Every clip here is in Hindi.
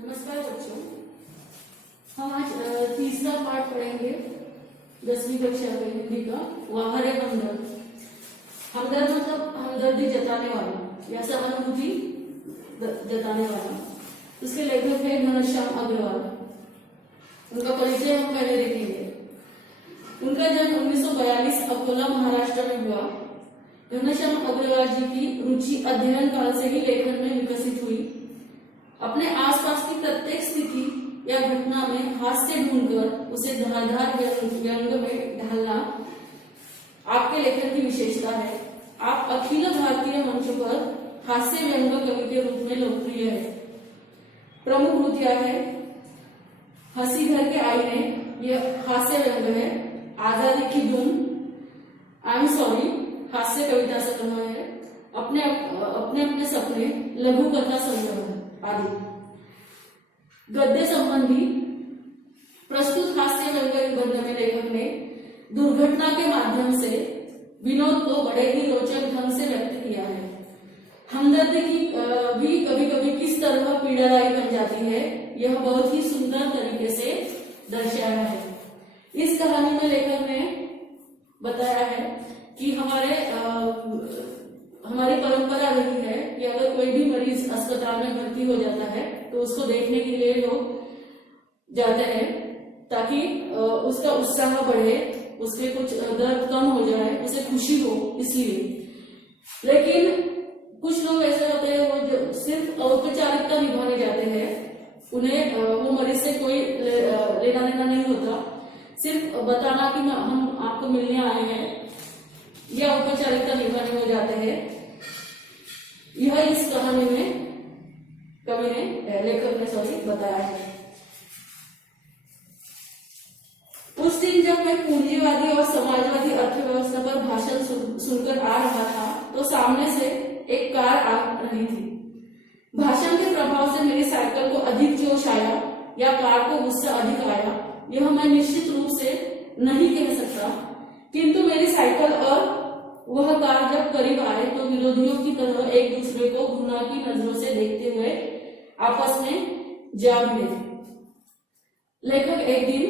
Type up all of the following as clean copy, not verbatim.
नमस्कार बच्चों, हम आज तीसरा पाठ पढ़ेंगे 10वीं कक्षा में हिंदी का। वाहर हमदर्द। हमदर्द मतलब हमदर्दी जताने वाला या सहानुभूति जताने वाला। उसके लेखक है घनश्याम अग्रवाल। उनका परिचय हम पहले देखेंगे। उनका जन्म 1942 अकोला महाराष्ट्र में हुआ। घनश्याम अग्रवाल जी की रुचि अध्ययन काल से ही लेखन में विकसित हुई। अपने आसपास की प्रत्येक स्थिति या घटना में हास्य ढूंढकर उसे धारदार व्यंग में ढालना आपके लेखन की विशेषता है। आप अखिल भारतीय मंचों पर हास्य व्यंग कवि के रूप में लोकप्रिय है। प्रमुख कृतियां है हंसी घर के आईने, यह हास्य व्यंग है। आजादी की धूम, आई एम सॉरी, हास्य कविता संग्रह है। अपने अपने सपने, लघु कथा संग्रह आदि। गद्य संबंधी प्रस्तुत हास्य व्यंग निबंध में लेखक ने दुर्घटना के माध्यम से विनोद को बड़े ही रोचक ढंग से व्यक्त किया है। हमदर्दी की भी कभी कभी किस तरह पीड़ादायी बन जाती है, यह बहुत ही सुंदर तरीके से दर्शाया है। इस कहानी में लेखक ने बताया है कि हमारी परंपरा रही है कि अगर कोई भी मरीज अस्पताल में भर्ती हो जाता है तो उसको देखने के लिए लोग जाते हैं ताकि उसका उत्साह बढ़े, उसके कुछ दर्द कम हो जाए, उसे खुशी हो, इसलिए। लेकिन कुछ लोग ऐसे होते हैं वो जो सिर्फ औपचारिकता निभाने जाते हैं, उन्हें वो मरीज से कोई लेना देना नहीं होता, सिर्फ बताना कि हम आपको मिलने आए हैं या औपचारिकता निभाने में जाते हैं। यह इस कहानी में लेखक ने बताया है। उस दिन जब मैं पूंजीवादी और समाजवादी अर्थव्यवस्था पर भाषण सुनकर आ रहा था तो सामने से एक कार आ रही थी। भाषण के प्रभाव से मेरी साइकिल को अधिक जोश आया या कार को गुस्सा अधिक आया, यह मैं निश्चित रूप से नहीं कह सकता, किंतु मेरी साइकिल और वह कार जब करीब आए तो विरोधियों की तरह एक दूसरे को घृणा की नजरों से देखते हुए आपस में जा मिले। लेखक एक दिन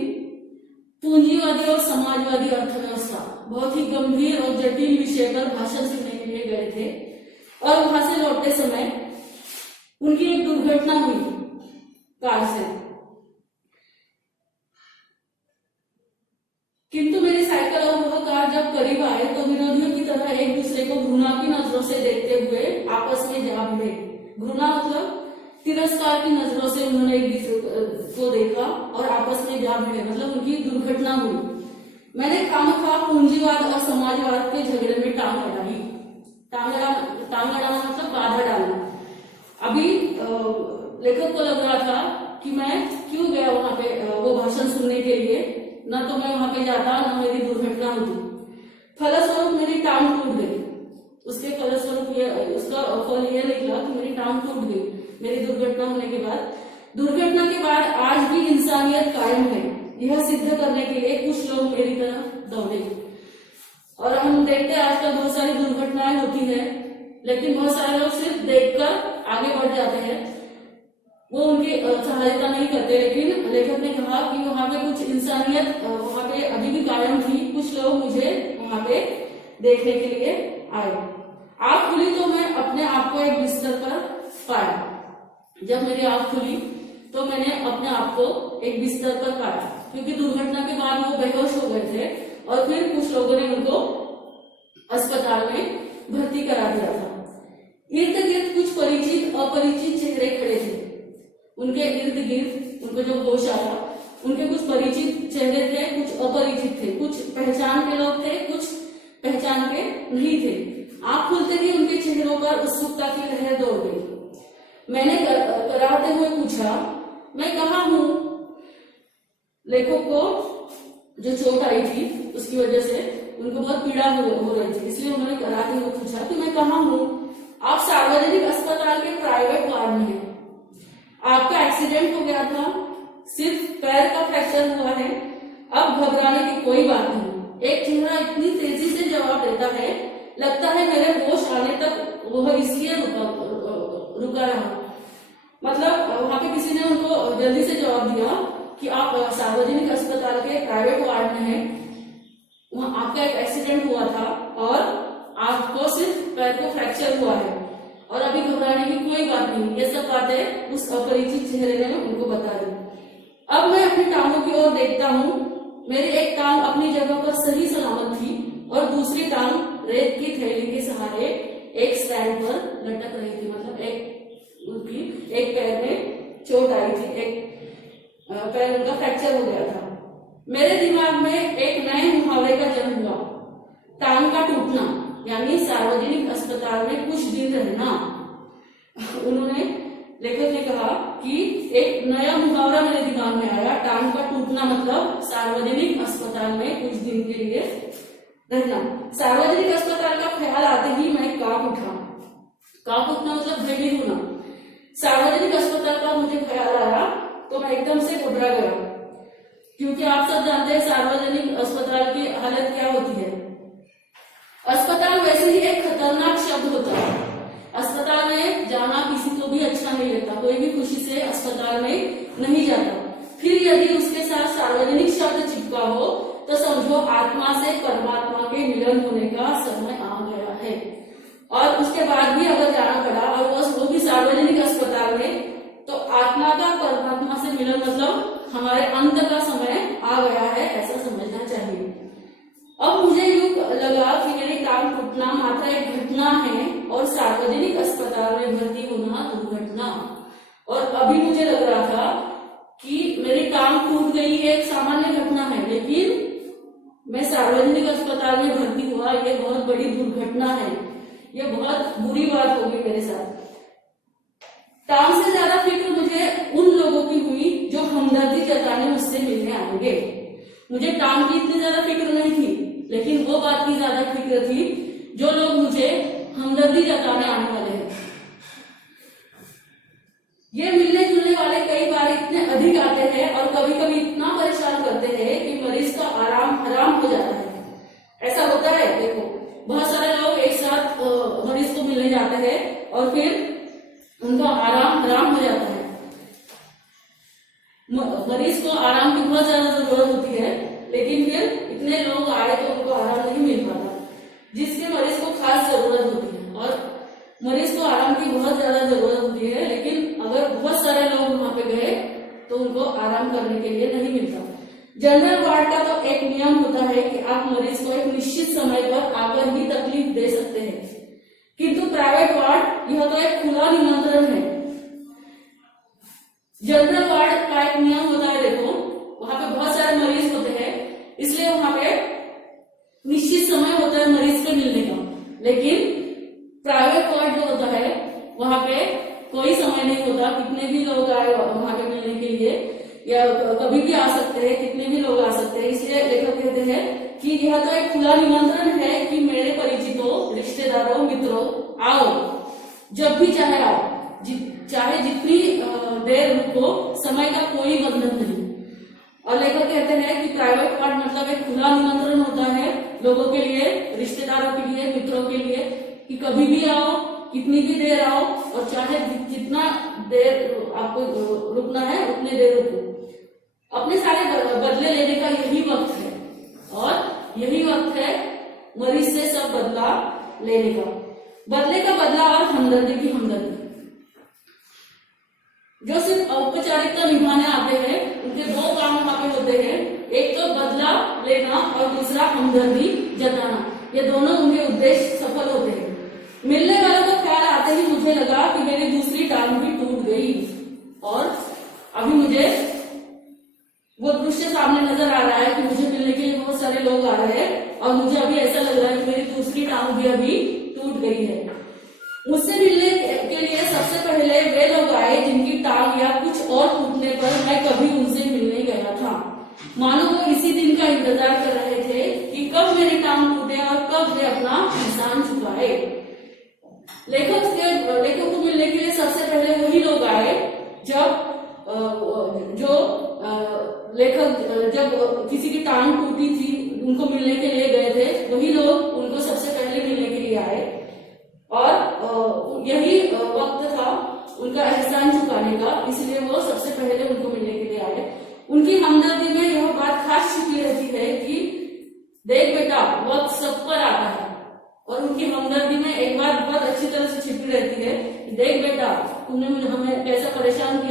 पूंजीवादी और समाजवादी अर्थव्यवस्था, बहुत ही गंभीर और जटिल विषय पर भाषण सुनने के लिए गए थे और वहां से लौटते समय उनकी एक दुर्घटना हुई कार से। किंतु मेरी साइकिल और वह कार जब करीब आए तो विरोधियों की तरह एक दूसरे को घृणा की नजरों से देखते हुए आपस में जा मिले। घृणा मतलब तिरस्कार की नजरों से उन्होंने एक दूसरे को देखा और आपस में जा मिले, मतलब उनकी दुर्घटना हुई। मैंने खामखा पूंजीवाद और समाजवाद के झगड़े में टांग अड़ाई। टांग अड़ाना मतलब बाधा डालना। अभी लेखक को लग रहा था कि मैं क्यों गया वहां पे वो भाषण सुनने के लिए, न तो मैं वहां पे जाता न मेरी दुर्घटना होती। फलस्वरूप मेरी टांग टूट गई। उसके फलस्वरूप उसका फल यह निकला कि मेरी टांग टूट गई मेरी दुर्घटना होने के बाद। दुर्घटना के बाद आज भी इंसानियत कायम है, यह सिद्ध करने के लिए कुछ लोग मेरी तरफ दौड़े। और हम देखते हैं आजकल बहुत सारी दुर्घटनाएं होती है, लेकिन बहुत सारे लोग सिर्फ देखकर आगे बढ़ जाते हैं, वो उनकी सहायता नहीं करते। लेकिन लेखक ने कहा कि वहां पे कुछ इंसानियत वहां पे अभी भी कायम थी। कुछ लोग मुझे वहां पे देखने के लिए आए। आंख खुली तो मैं अपने आप को एक बिस्तर पर पाया। जब मेरी आंख खुली तो मैंने अपने आप को एक बिस्तर पर पाया, क्योंकि दुर्घटना के बाद वो बेहोश हो गए थे और फिर कुछ लोगों ने उनको अस्पताल में भर्ती करा दिया था। इर्द गिर्द कुछ परिचित अपरिचित चेहरे खड़े थे। उनके इर्द गिर्द उनको जो होश आया, उनके कुछ परिचित चेहरे थे, कुछ अपरिचित थे, कुछ पहचान के लोग थे, कुछ पहचान के नहीं थे। आंख खुलते ही उनके चेहरों पर उत्सुकता की लहर दौड़ गई। मैंने कराहते हुए पूछा, मैं कहाँ हूँ? लेखक को जो चोट आई थी उसकी वजह से उनको बहुत पीड़ा हो रही थी, इसलिए उन्होंने कराहते हुए पूछा कि मैं कहाँ हूँ? आप सार्वजनिक अस्पताल के प्राइवेट वार्ड में हैं। आपका एक्सीडेंट हो गया था, सिर्फ पैर का फ्रैक्चर हुआ है, अब घबराने की कोई बात नहीं। एक चेहरा इतनी तेजी से जवाब देता है, लगता है मेरे होश आने तक वह इसलिए रुका रहा। मतलब वहां पे किसी ने उनको जल्दी से जवाब दिया कि आप सार्वजनिक अस्पताल के प्राइवेट वार्ड में हैं, वहाँ आपका एक एक्सीडेंट हुआ था और आपको सिर्फ पैर को फ्रैक्चर हुआ है और अभी घबराने की कोई बात नहीं। ये सब बातें उस अपरिचित चेहरे ने उनको बता दी। अब मैं अपनी टांगों की ओर देखता हूँ। मेरी एक टांग अपनी जगह पर सही सलामत थी और दूसरी टांग रेत की थैली के सहारे एक स्टैंड पर लटक रही थी। मतलब एक पैर में चोट आई थी, एक पैर उनका फ्रैक्चर हो गया था। मेरे दिमाग में एक नए मुहावरे का जन्म हुआ, टांग का टूटना, यानी सार्वजनिक अस्पताल में कुछ दिन रहना। उन्होंने, लेखक ने कहा कि एक नया मुहावरा मेरे दिमाग में आया, टांग का टूटना मतलब सार्वजनिक अस्पताल में कुछ दिन के लिए रहना। सार्वजनिक अस्पताल का ख्याल आते ही मैं कांप उठा। कांप उठना मतलब भयभीत होना। सार्वजनिक अस्पताल का मुझे ख्याल आया तो मैं एकदम से घबरा गया, क्योंकि आप सब जानते हैं सार्वजनिक अस्पताल की हालत क्या होती है। अस्पताल वैसे ही एक खतरनाक शब्द होता है। अस्पताल में जाना किसी को भी अच्छा नहीं लगता, कोई भी खुशी से अस्पताल में नहीं जाता। फिर यदि उसके साथ सार्वजनिक शब्द चिपका हो तो समझो आत्मा से परमात्मा के मिलन होने का समय आ गया है। और उसके बाद भी अगर जाना पड़ा और वो भी सार्वजनिक अस्पताल में, तो आत्मा का परमात्मा से मिलन मतलब हमारे अंत का समय आ गया है, ऐसा समझना चाहिए। अब मुझे यूं लगा कि मेरी टांग टूटना मात्र एक घटना है और सार्वजनिक अस्पताल में भर्ती होना दुर्घटना। और अभी मुझे लग रहा था कि मेरी टांग टूट गई एक सामान्य घटना है, लेकिन मैं सार्वजनिक अस्पताल में भर्ती हुआ, ये बहुत बड़ी दुर्घटना है, ये बहुत बुरी बात होगी मेरे साथ। टांग से ज्यादा फिक्र मुझे उन लोगों की हुई जो हमदर्दी जताने मुझसे मिलने आएंगे। मुझे टांग की इतनी ज्यादा फिक्र नहीं थी, लेकिन वो बात की ज्यादा फिक्र थी जो लोग मुझे हमदर्दी जताने आने वाले हैं। ये मिलने जुलने वाले कई बार इतने अधिक आते हैं और कभी कभी इतना परेशान करते हैं कि मरीज का आराम हराम हो जाता है। ऐसा होता है, देखो बहुत सारे लोग एक साथ मरीज को मिलने जाते हैं और फिर उनका आराम हराम हो जाता है। मरीज को आराम की बहुत ज्यादा जरूरत होती है, लेकिन फिर इतने लोग आए तो उनको आराम नहीं मिल पाता, जिसके मरीज को खास जरूरत होती है। और मरीज को आराम की बहुत ज्यादा जरूरत होती है, लेकिन अगर बहुत सारे लोग वहां पे गए तो उनको आराम करने के लिए नहीं मिलता। जनरल वार्ड का तो एक नियम होता है कि आप मरीज को एक निश्चित समय पर आकर ही तकलीफ दे सकते हैं, किंतु प्राइवेट वार्ड यह तो एक खुला निमंत्रण है। जनरल वार्ड का एक नियम होता है, देखो वहां पे बहुत सारे मरीज होते हैं, इसलिए वहां पे निश्चित समय होता है मरीज के मिलने का। लेकिन प्राइवेट वार्ड जो होता है वहां पे कोई समय नहीं होता, कितने भी लोग आए वहां पे मिलने के लिए या कभी भी आ सकते हैं, कितने भी लोग आ सकते हैं। इसलिए लेखक कहते हैं कि यह तो एक खुला निमंत्रण है कि मेरे परिचितों, रिश्तेदारों, मित्रों, आओ, जब भी चाहे आओ, चाहे जितनी देर रुको, समय का कोई बंधन नहीं। और लेखक कहते हैं कि प्राइवेट वार्ड मतलब एक खुला निमंत्रण होता है लोगों के लिए, रिश्तेदारों के लिए, मित्रों के लिए, कि कभी भी आओ, कितनी भी देर आओ और चाहे जितना देर आपको रुकना है उतने देर रुको। अपने सारे बदले लेने का यही वक्त है और यही वक्त है मरीज से सब बदला लेने का। बदले का बदला और हमदर्दी की हमदर्दी। जो सिर्फ औपचारिकता निभाने आते हैं उनके दो काम वहां पे होते हैं, एक तो बदला लेना और दूसरा हमदर्दी जताना। ये दोनों उनके उद्देश्य सफल होते हैं। मिलने वालों का ख्याल आते ही मुझे लगा कि मेरी दूसरी टांग भी टूट गई और अभी मुझे वो दृश्य सामने नजर आ रहा है कि मुझे मिलने के लिए बहुत सारे लोग आ रहे हैं और मुझे अभी ऐसा लग रहा है कि मेरी दूसरी टांग भी अभी टूट गई है। मुझसे मिलने के लिए सबसे पहले वे लोग आए जिनकी टांग या कुछ और टूटने पर मैं कभी उनसे मिलने गया था। मानो वो इसी दिन का इंतजार कर रहे थे कि कब मेरी टांग टूटे और कब वे अपना एहसान चुकाए। लेखक को मिलने के लिए सबसे पहले वही लोग आए जब किसी की टांग टूटी थी, उनको मिलने के लिए गए थे, वही लोग उनको सबसे पहले मिलने के लिए आए और यही वक्त था उनका एहसान चुकाने का, इसलिए वो सबसे पहले उनको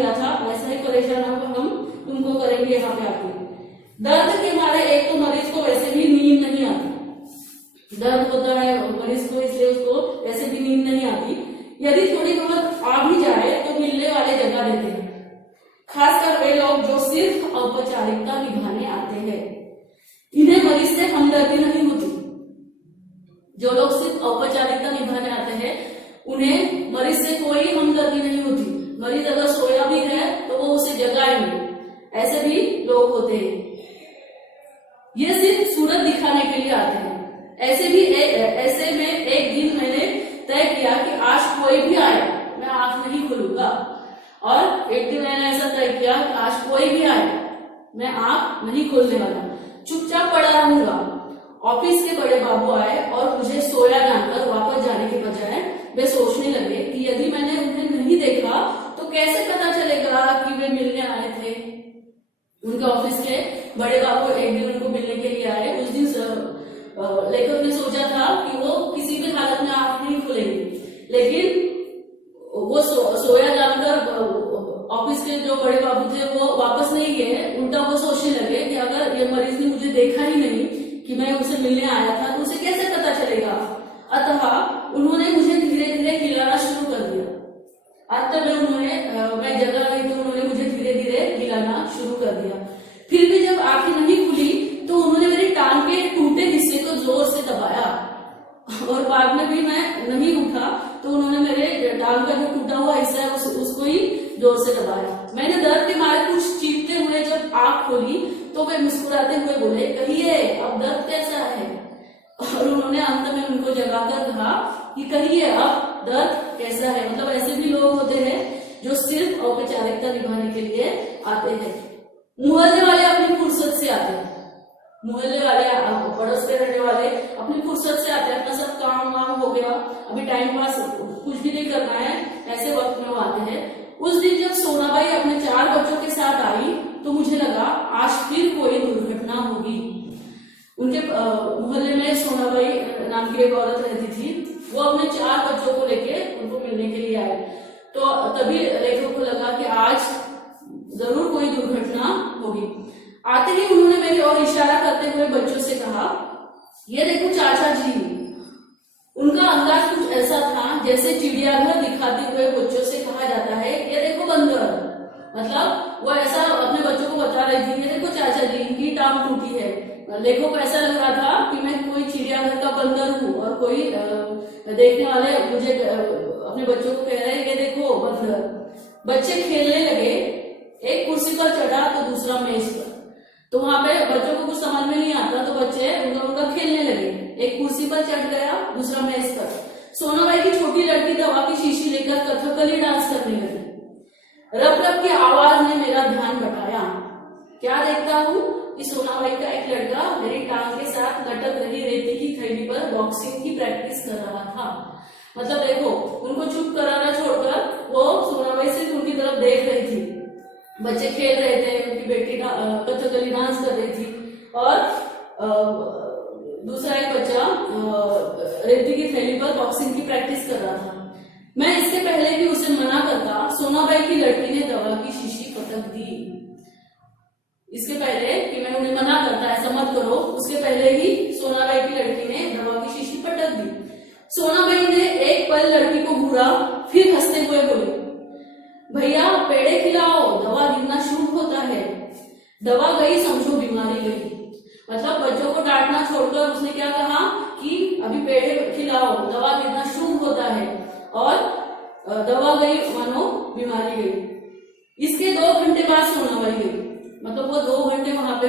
किया था वैसा ही परेशान अब हम तुमको करेंगे यहाँ पे आके। दर्द के मारे एक तो मरीज को वैसे भी नींद नहीं आती, दर्द होता है मरीज को, इसलिए उसको वैसे भी नींद नहीं आती। यदि थोड़ी बहुत आ भी जाए तो मिलने वाले जगह देते हैं, खासकर वे लोग जो सिर्फ औपचारिकता निभाने आते हैं। इन्हें मरीज से हमदर्दी नहीं होती। जो लोग सिर्फ औपचारिकता निभाने आते हैं उन्हें मरीज से कोई हमदर्दी नहीं होती। मरीज अगर सोया भी है तो वो उसे जगाएंगे, ऐसे भी लोग होते हैं। ये सिर्फ सूरत दिखाने के लिए आते हैं। ऐसे में एक दिन मैंने तय किया कि आज कोई भी आए मैं आंख नहीं खोलूंगा, और एक दिन मैंने ऐसा तय किया कि आज कोई भी आए मैं आंख नहीं खोलने वाला, चुपचाप पड़ा रहूंगा। ऑफिस के बड़े बाबू आए और मुझे सोया जानकर वापस जाने के बजाय वे सोचने लगे कि यदि मैंने उन्हें नहीं देखा तो कैसे पता चलेगा कि वे मिलने आए थे। उनके ऑफिस के बड़े बाबू एक दिन उनको मिलने के लिए आए। उस दिन लेखक ने सोचा था कि वो किसी भी हालत में आंख नहीं खोलेंगे, लेकिन वो सोया जानकर ऑफिस के जो बड़े बाबू थे वो वापस नहीं गए। उल्टा वो सोचने लगे कि अगर ये मरीज ने मुझे देखा ही नहीं कि मैं उसे मिलने आया था तो उसे कैसे पता चलेगा। अतः उन्होंने मुझे धीरे धीरे हिलाना शुरू कर दिया। अंत में मैं जगा गई तो उन्होंने मुझे धीरे धीरे हिलाना शुरू कर दिया। फिर भी जब आंखें नहीं खुली तो उन्होंने मेरी टांग के टूटे हिस्से को जोर से दबाया, और बाद में भी मैं नहीं उठा तो उन्होंने मेरे टांग का जो टूटा हुआ हिस्सा है उसको ही जोर से दबाया। मैंने दर्द के मारे कुछ चीखते हुए जब आंख खोली तो वे मुस्कुराते हुए बोले, कहिए अब दर्द कैसा है। और उन्होंने अंत में उनको जगाकर कहा कि कहिए अब दर्द कैसा है। मतलब ऐसे भी लोग होते हैं जो सिर्फ औपचारिकता निभाने के लिए आते हैं। मोहल्ले वाले अपनी फुर्सत से आते हैं, मोहल्ले वाले पड़ोस पे रहने वाले अपनी फुर्सत से आते हैं। अपना सब काम वाम हो गया, अभी टाइम पास कुछ भी नहीं करना है, ऐसे वक्त में वो आते हैं। उस दिन जब सोनाबाई अपने 4 बच्चों के साथ आई तो मुझे लगा आज फिर कोई दुर्घटना होगी। उनके मोहल्ले में सोनाबाई नाम की एक औरत रहती थी। वो अपने 4 बच्चों को लेके उनको मिलने के लिए आए। तो तभी लेखक को लगा कि आज जरूर कोई दुर्घटना होगी। आते ही उन्होंने मेरी ओर इशारा करते हुए बच्चों से कहा, ये देखो चाचा जी। उनका अंदाज कुछ ऐसा था जैसे चिड़ियाघर दिखाते हुए बच्चों से कहा जाता है, ये देखो बंदर। मतलब वो ऐसा अपने बच्चों को बता रही थी, ये देखो चाचा जी इनकी टांग टूटी है। लेखों को ऐसा लग रहा था कि मैं कोई चिड़ियाघर का बंदर हूँ और कोई देखने वाले मुझे अपने बच्चों को कह रहे हैं, ये देखो बंदर। बच्चे खेलने लगे, एक कुर्सी पर चढ़ा तो दूसरा मेज पर। तो वहां पे बच्चों को कुछ समझ में नहीं आता तो बच्चे उनका खेलने लगे। एक कुर्सी पर चढ़ गया, दूसरा मेज पर। सोनाबाई की छोटी लड़की दवा की शीशी लेकर कथकली डांस करने लगी। रप रप की आवाज ने मेरा ध्यान बटाया। क्या देखता हूँ कि सोनाबाई का एक लड़का मेरी टांग के साथ लटक रही रेती की थैली पर बॉक्सिंग की प्रैक्टिस कर रहा था। मतलब देखो, उनको चुप कराना छोड़कर वो सोनाबाई सिर्फ उनकी तरफ देख रही थी। बच्चे खेल रहे थे, उनकी बेटी कथकली डांस कर रही थी और दूसरा एक बच्चा रेती की थैली पर बॉक्सिंग की प्रैक्टिस कर रहा था। मैं इससे पहले कि उसे मना करता, सोनाबाई की लड़की ने दवा की शीशी पटक दी। इसके पहले कि मैं उन्हें मना करता ऐसा मत करो, उसके पहले ही सोनाबाई की लड़की ने दवा की शीशी पटक दी। सोनाबाई ने एक पल लड़की को घूरा, फिर हंसते हुए बोली, भैया पेड़े खिलाओ, दवा गिरना शुरू होता है। दवा गई समझो बीमारी गई। मतलब बच्चों को डांटना छोड़कर उसने क्या कहा कि अभी पेड़े खिलाओ, दवा गिरना शुरू होता है, और दवा गई मानो बीमारी गई। इसके 2 घंटे बाद सोनाबाई गई। मतलब वो 2 घंटे वहां पे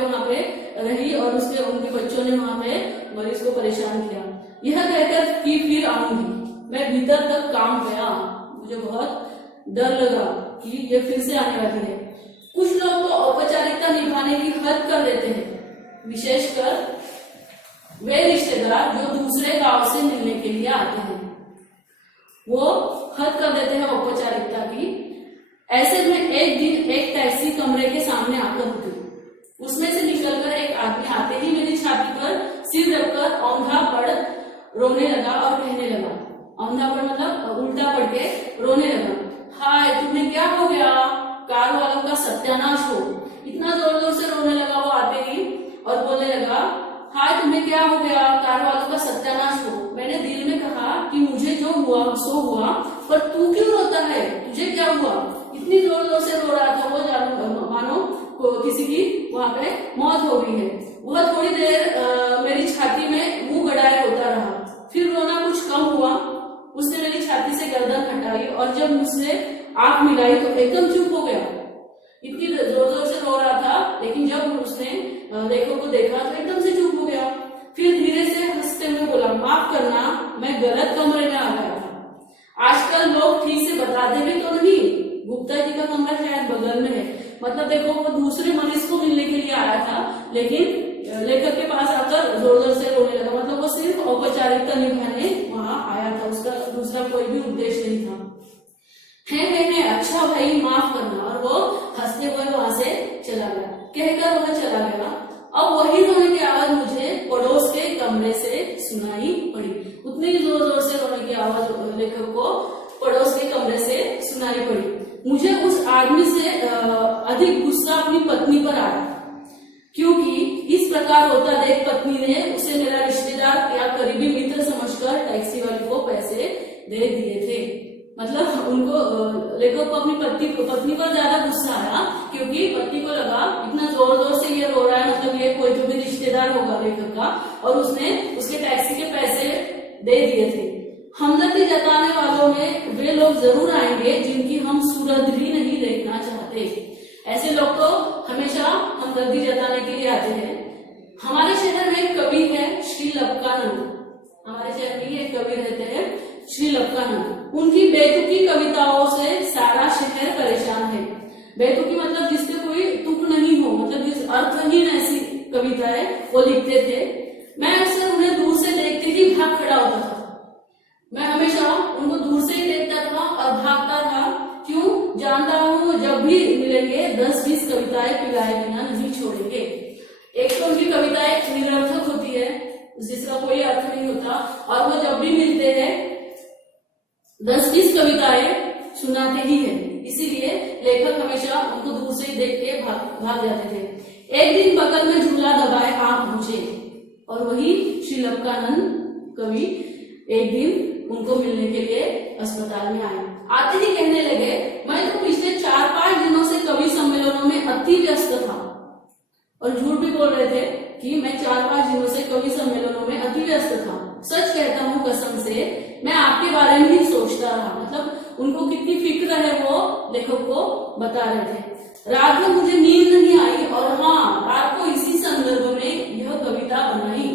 रही और उनके बच्चों ने वहां पे मरीज को परेशान किया। यह कहकर कि फिर आऊंगी। मैं भीतर तक काम गया, मुझे बहुत डर लगा कि ये फिर से आने वाली है। कुछ लोग तो औपचारिकता निभाने की हद कर देते हैं, विशेषकर वे रिश्तेदार जो दूसरे गांव से मिलने के लिए आते हैं। वो हद कर देते हैं औपचारिकता की। ऐसे में एक दिन एक टैक्सी कमरे के सामने आकर रुकी। उसमें से निकलकर एक आदमी आते ही मेरी छाती पर सिर रखकर औंधा पड़ रोने लगा और कहने लगा, औंधा पड़ मतलब उल्टा पड़ के रोने लगा, हाय तुम्हें क्या हो गया, सत्यानाश हो। इतना जोर जोर से रोने लगा वो आते ही और बोलने लगा, हाय तुम्हें क्या हो गया, कार वालों का सत्यानाश हो। मैंने दिल में कहा कि मुझे जो हुआ सो हुआ, पर तू क्यों रोता है, तुझे क्या हुआ। इतनी जोर जोर से रो रहा था वो, मानो किसी की वहां पे मौत हो गई है। वह थोड़ी देर मेरी छाती में मुंह गड़ाए रोता रहा, फिर रोना कुछ कम हुआ। उसने मेरी छाती से गर्दन हटाई और जब मुझसे आंख मिलाई तो एकदम चुप हो गया। इतनी जोर जोर से रो रहा था, लेकिन जब उसने लेखक को देखा तो एकदम से चुप हो गया। फिर धीरे से हंसते हुए बोला, माफ करना, मैं गलत कमरे में आ गया था। आजकल लोग ठीक से बताते भी तो नहीं, गुप्ता जी का कमरा शायद बगल में है। मतलब देखो, वो दूसरे मरीज को मिलने के लिए आया था, लेकिन लेखक के पास आकर जोर जोर से रोने लगा। मतलब वो सिर्फ औपचारिकता निभाने वहां आया था, उसका दूसरा कोई भी उद्देश्य नहीं था। है अच्छा भाई माफ करना, और वो हंसते हुए वहां से चला गया। कहकर वह चला गया। अब वही रोने की आवाज मुझे पड़ोस के कमरे से सुनाई पड़ी। उतनी जोर जोर से रोने की आवाज लेखक को पड़ोस के कमरे से सुनाई पड़ी। मुझे उस आदमी से अधिक गुस्सा अपनी पत्नी पर आया, क्योंकि इस प्रकार होता देख पत्नी ने उसे मेरा रिश्तेदार या करीबी मित्र समझकर टैक्सी वाले को पैसे दे दिए थे। मतलब उनको, लेखक को अपनी पत्नी पर ज्यादा गुस्सा आया, क्योंकि पत्नी को लगा इतना जोर जोर से ये रो रहा है, मतलब ये कोई तो भी रिश्तेदार होगा लेखक का, और उसने उसके टैक्सी के पैसे दे दिए थे। हमदर्दी जताने वालों में वे लोग जरूर आएंगे जिनकी हम सूरत भी नहीं देखना चाहते। ऐसे लोग तो हमेशा हमदर्दी जताने के लिए आते हैं। हमारे शहर में एक कवि है श्री लबकानंद। हमारे शहर में एक कवि रहते हैं श्री लबकानंद। उनकी बेतुकी कविताओं से सारा शहर परेशान है। बेतुकी मतलब जिसके कोई तुक नहीं हो, मतलब जिस अर्थहीन ऐसी कविताएं वो लिखते थे। मैं अक्सर उन्हें दूर से देखती थी, भाग खड़ा होता था। मैं हमेशा उनको दूर से ही देखता था और भागता था। क्यों? जानता हूँ जब भी मिलेंगे 10-20 कविताएं पिलाए बिना नहीं छोड़ेंगे। एक तो उनकी कविताएं निरर्थक होती है, जिसका कोई अर्थ नहीं होता, और वो जब भी मिलते हैं 10-20 कविताएं सुनाते ही है। इसीलिए लेखक हमेशा उनको दूर से ही देख के भाग जाते थे। एक दिन बगल में झूला दबाए आप मुझे, और वही श्री लबकानंद कवि एक दिन उनको मिलने के लिए अस्पताल में आए। आते ही कहने लगे, मैं तो पिछले 4-5 दिनों से कवि सम्मेलनों में अति व्यस्त था। और झूठ भी बोल रहे थे कि मैं 4-5 दिनों से कवि सम्मेलनों में अति व्यस्त था। सच कहता हूँ कसम से, मैं आपके बारे में ही सोचता रहा। मतलब उनको कितनी फिक्र है वो लेखक को बता रहे थे। रात में मुझे नींद नहीं आई, और हाँ, रात को इसी संदर्भ में यह कविता बनाई,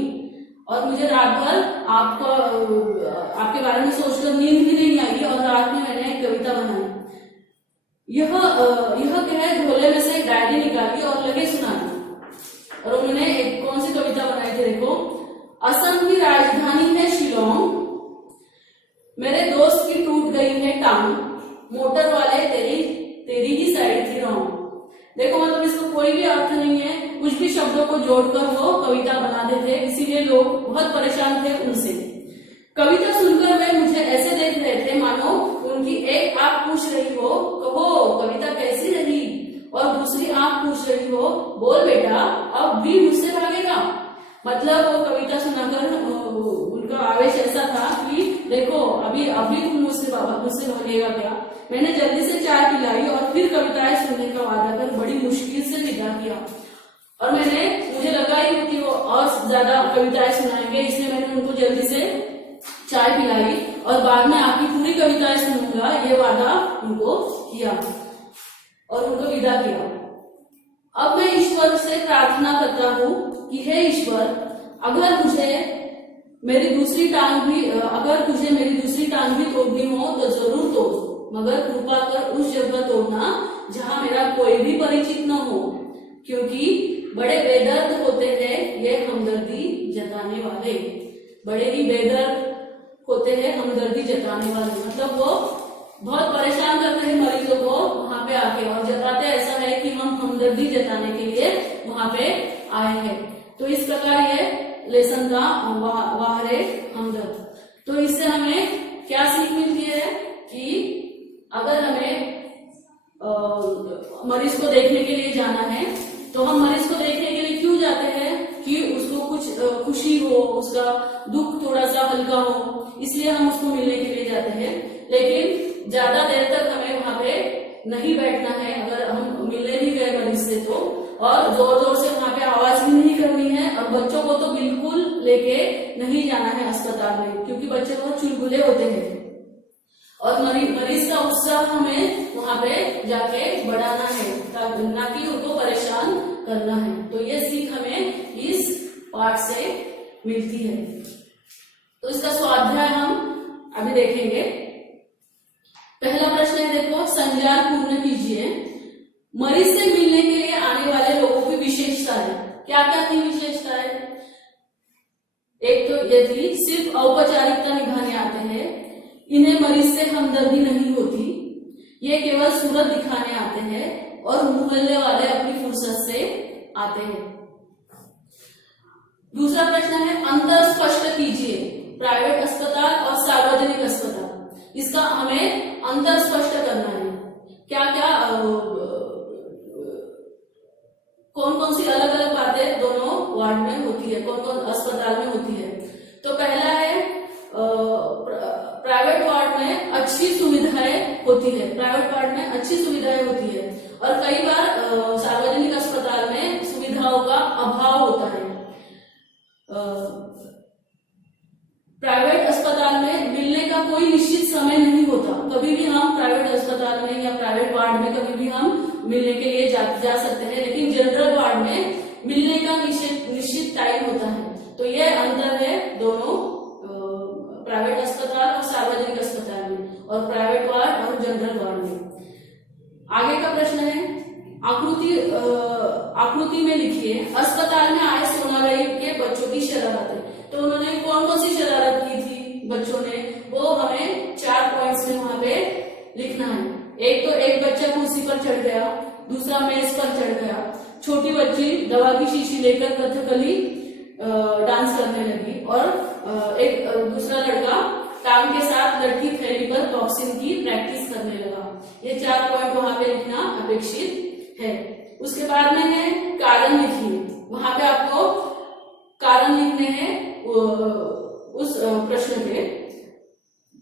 और मुझे रात भर आपके बारे में सोचकर नींद भी नहीं आई, और रात में मैंने एक कविता बनाई। यह कह झोले में से डायरी निकाली और लगे सुनाने। और उन्होंने एक कौन सी कविता बनाई थी, देखो। असम की राजधानी है शिलोंग, मेरे दोस्त की टूट गई है टांग, मोटर वाले तेरी ही साइड थी रॉन्ग। देखो, मतलब इसको कोई भी अर्थ नहीं है, कुछ भी शब्दों को जोड़कर वो कविता बनाते थे, इसीलिए लोग बहुत परेशान थे उनसे। कविता सुनकर वे मुझे ऐसे देख रहे थे मानो उनकी एक आंख पूछ रही हो, कहो कविता कैसी रही, और दूसरी आंख पूछ रही हो, बोल बेटा अब भी मुझसे भागेगा। मतलब वो कविता सुनाकर उनका आवेश ऐसा था कि देखो अभी तुम मुझसे भागेगा क्या। मैंने जल्दी से चाय पिलाई और फिर कविताएं सुनने का वादा कर बड़ी मुश्किल से विदा किया। और मुझे लगा ही कि वो और ज्यादा कविताएं सुनाएंगे, इसलिए मैंने उनको जल्दी से चाय पिलाई और बाद में आपकी पूरी कविताएं सुनूंगा, ये वादा उनको किया और उनको विदा किया। अब मैं ईश्वर से प्रार्थना करता हूँ कि हे ईश्वर, अगर तुझे मेरी दूसरी टांग भी तोड़नी हो तो जरूर तोड़, मगर कृपा कर उस जगह तोड़ना जहाँ मेरा कोई भी परिचित न हो, क्योंकि बड़े बेदर्द होते हैं ये हमदर्दी जताने वाले। बड़े ही बेदर्द होते हैं हमदर्दी जताने वाले, मतलब वो बहुत परेशान करते हैं मरीजों को वहां पे आके, और जताते ऐसा है कि हम हमदर्दी जताने के लिए वहां पे आए हैं। तो इस प्रकार ये लेसन का वाहरे हमदर्द। तो इससे हमें क्या सीख मिलती है कि अगर हमें मरीज को देखने के लिए जाना है, तो हम मरीज को देखने के लिए क्यों जाते हैं कि उसको कुछ खुशी हो, उसका दुख थोड़ा सा हल्का हो, इसलिए हम उसको मिलने के लिए जाते हैं। लेकिन ज्यादा देर तक हमें वहां पे नहीं बैठना है अगर हम मिलने भी गए मरीज से तो, और जोर जोर से वहां पे आवाज भी नहीं करनी है, और बच्चों को तो बिल्कुल लेके नहीं जाना है अस्पताल में, क्योंकि बच्चे बहुत चुलबुले होते हैं और मरीज का उत्साह हमें वहां पे जाके बढ़ाना है, ना कि उनको परेशान करना है। तो ये सीख हमें इस पाठ से मिलती है। तो इसका स्वाध्याय हम अभी देखेंगे। पहला प्रश्न है, देखो, संज्ञान पूर्ण कीजिए। मरीज से मिलने के लिए आने वाले लोगों की विशेषताएं क्या क्या थी? विशेषताएं, एक तो ये थी, सिर्फ औपचारिकता निभाने आते हैं, इन्हें मरीज से हमदर्दी नहीं होती, ये केवल सूरत दिखाने आते हैं, और मोहल्ले वाले अपनी फुर्सत से आते हैं। दूसरा प्रश्न है, अंतर स्पष्ट कीजिए प्राइवेट अस्पताल और सार्वजनिक अस्पताल। इसका हमें अंतर स्पष्ट करना है, क्या क्या कौन कौन सी अलग अलग बातें दोनों वार्ड में होती है, कौन कौन अस्पताल में होती है। तो पहला है, प्राइवेट वार्ड में अच्छी सुविधाएं होती है, प्राइवेट वार्ड में अच्छी सुविधाएं होती है, और कई बार सार्वजनिक अस्पताल में सुविधाओं का अभाव होता है। प्राइवेट अस्पताल में मिलने का कोई निश्चित समय नहीं होता, कभी भी हम प्राइवेट अस्पताल में या प्राइवेट वार्ड में कभी भी हम मिलने के लिए जा सकते हैं, लेकिन जनरल वार्ड में मिलने का निश्चित टाइम होता है। तो यह अंतर है दोनों प्राइवेट अस्पताल और सार्वजनिक अस्पताल में, और प्राइवेट वार्ड और जनरल वार्ड में। आगे का प्रश्न है, आकृति में लिखिए, अस्पताल में आए सोनागरीब के बच्चों की शरारतें। तो उन्होंने कौन कौन सी शरारत की थी बच्चों ने, वो हमें 4 पॉइंट्स में वहां पे लिखना है। एक तो एक बच्चा कुर्सी पर चढ़ गया, दूसरा मेज पर चढ़ गया, छोटी बच्ची दवा की शीशी लेकर कथकली डांस करने लगी, और एक दूसरा लड़का टांग के साथ लड़की थैली पर बॉक्सिंग की प्रैक्टिस करने लगा। ये 4 पॉइंट वहां पे लिखना अपेक्षित है। उसके बाद में है, कारण लिखिए। वहां पे आपको कारण लिखने हैं उस प्रश्न के।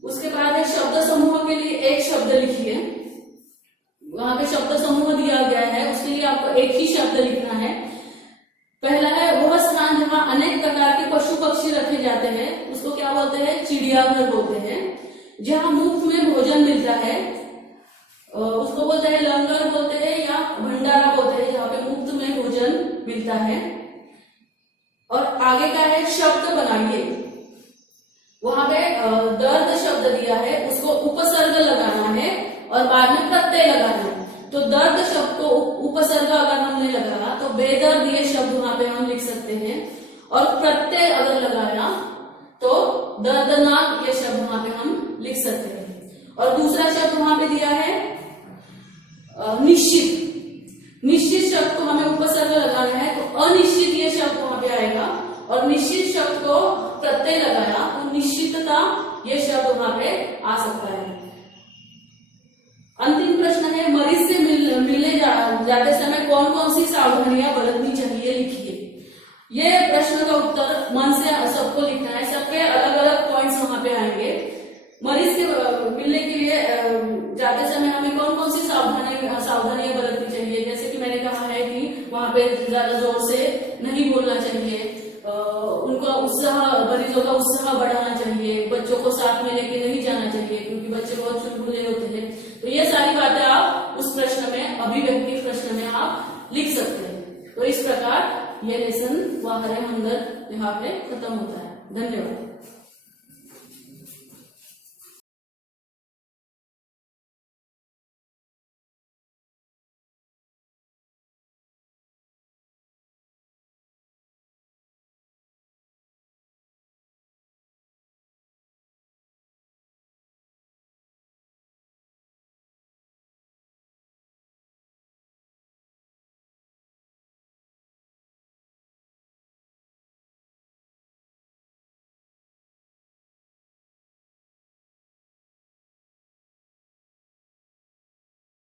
उसके बाद है, शब्द समूह के लिए एक शब्द लिखिए। वहां पे शब्द समूह दिया गया है, उसके लिए आपको एक ही शब्द लिखना है। पहला है, वह स्थान जहां अनेक प्रकार के पशु पक्षी रखे जाते हैं, उसको क्या बोलते हैं? चिड़ियाघर बोलते हैं। जहां मुफ्त में भोजन मिलता है उसको बोलते हैं लंगर बोलते हैं या भंडारा बोलते हैं, जहाँ पे मुफ्त में भोजन मिलता है। और आगे का है, शब्द बनाइए। वहां पे दर्द शब्द दिया है, उसको उपसर्ग लगाना है और बाद में प्रत्यय लगाना है। तो दर्द शब्द को उपसर्ग अगर हमने लगाया तो बेदर्द ये शब्द वहां पे हम लिख सकते हैं, और प्रत्यय अगर लगाया तो दर्दनाक ये शब्द वहां पे हम लिख सकते हैं। और दूसरा शब्द वहां पे दिया है निश्चित। निश्चित शब्द को हमें उपसर्ग लगाना है, तो अनिश्चित ये शब्द वहां पे आएगा, और निश्चित शब्द को प्रत्यय लगाया तो निश्चितता ये शब्द वहां पे आ सकता है। अंतिम प्रश्न है, मरीज से मिलने जाते समय कौन कौन सी सावधानियां बरतनी चाहिए, लिखिए। ये प्रश्न का उत्तर मन से सबको लिखना है, सबके अलग अलग पॉइंट्स वहां पे आएंगे। मरीज के मिलने के लिए जाते समय हमें कौन कौन सी सावधानियां बरतनी चाहिए, जैसे कि मैंने कहा है कि वहां पे ज्यादा जोर से नहीं बोलना चाहिए, उनका उत्साह, मरीजों का उत्साह बढ़ाना चाहिए, बच्चों को साथ में लेके नहीं जाना चाहिए क्योंकि बच्चे बहुत चुलबुले होते हैं। तो ये सारी बातें आप उस प्रश्न में, अभिव्यक्ति प्रश्न में आप लिख सकते हैं। तो इस प्रकार ये लेसन व हरे हमदर्द यहाँ पे खत्म होता है। धन्यवाद।